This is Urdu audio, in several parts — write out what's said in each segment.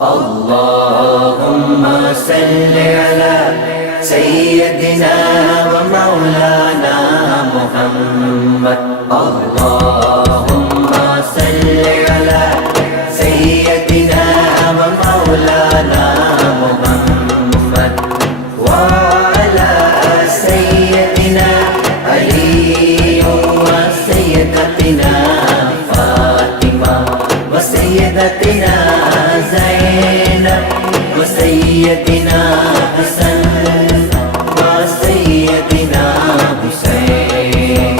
اللهم صل على سيدنا ومولانا محمد. اللهم صل على سيدنا ومولانا محمد وعلى سيدنا علي وسيدتنا فاطمة وسيدتنا زينب وسيدنا حسن وسيدنا حسين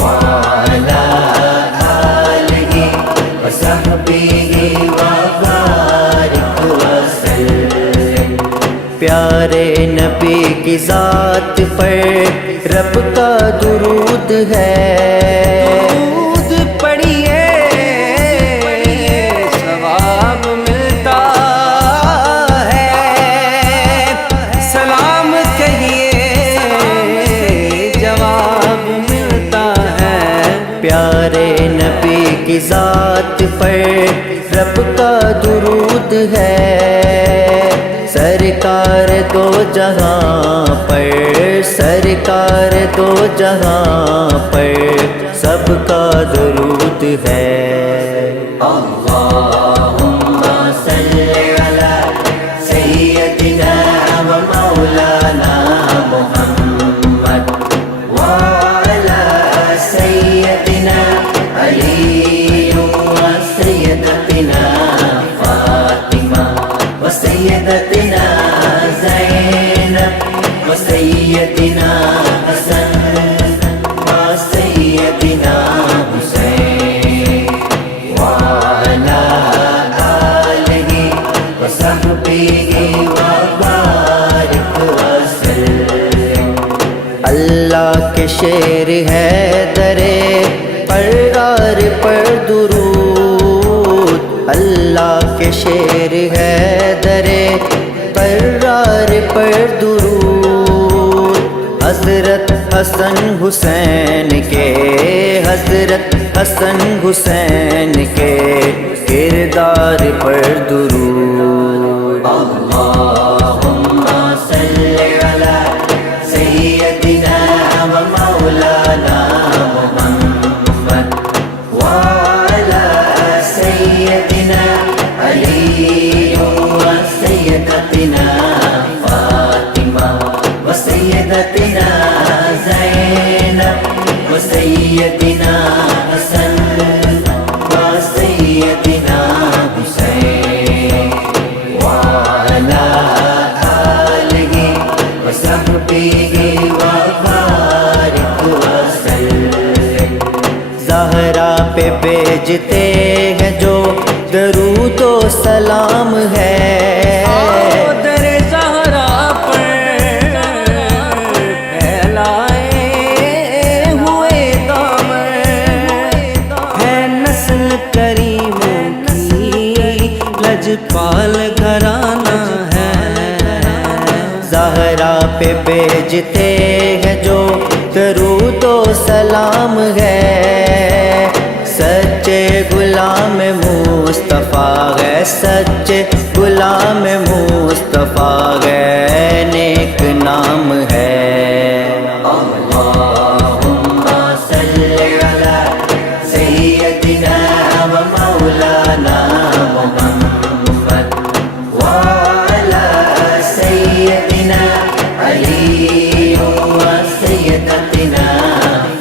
وعلى آله وصحبه وبارك وسلم. پیارے نبی کی ذات پر رب کا درود ہے. درود پڑھیے ثواب ملتا ہے، سلام کہیے جواب ملتا ہے. پیارے نبی کی ذات پر رب کا درود ہے. سرکار دو جہاں پر، سرکار دو جہاں پر سب کا درود ہے. اللہم صلی علی سیدنا و مولانا محمد وعلی سیدنا علی و سیدتنا فاطمہ وسيدتنا زينب وسيدنا حسن وسيدنا حسين وعلى آله وصحبه وبارك وسلم. اللہ کے شیر ہے درے قرار پر درود، اللہ کے شیر ہے درے قرار پر درود. حضرت حسن حسین کے، حضرت حسن حسین کے کردار پر درود. اللہم صلی علی سیدنا و مولانا محمد وعلی سیدنا علی وسيدتنا فاطمة وسيدتنا زينب وسيدنا حسن وسيدنا حسين وعلى آله وصحبه وبارك وسلم. زہرا پہ بھیجتے ہیں جو درود و سلام ہے، در زہرا پر پھیلائے ہوئے دامن ہے. نسل کریموں کی لجپال گھرانہ ہے. زہرا پہ بھیجتے ہیں جو درود و سلام ہے. سچے غلام مصطفیٰ ہے، سچے غلام مصطفیٰ ہے، نیک نام ہے. اللہم صلی علی سیدنا و مولانا محمد وعلی سیدنا علی وسیدتنا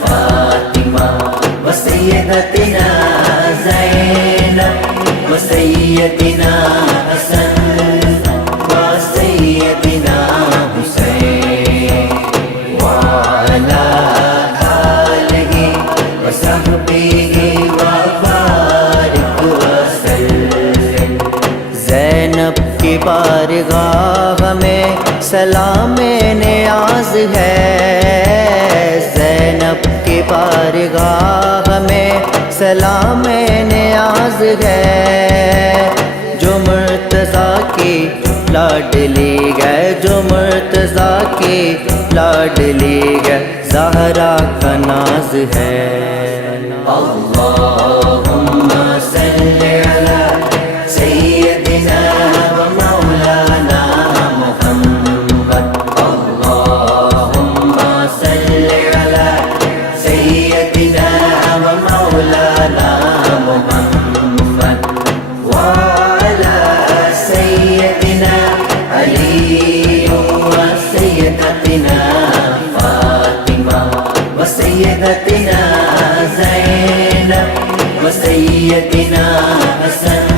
فاطمہ وسيدتنا زينب وسيدنا حسن وسيدنا حسين وعلى آله وصحبه وبارك وسلم. زینب کی بارگاہ میں سلام نیاز ہے. زینب کی بارگاہ میں سلام نیاز ہے. جو مرتضیٰ کی لاڈلی ہے، جو مرتضیٰ کی لاڈلی ہے، زہرا کا ناز ہے. اللهم صل على سيدنا سیدتنا زینب و سیدنا حسن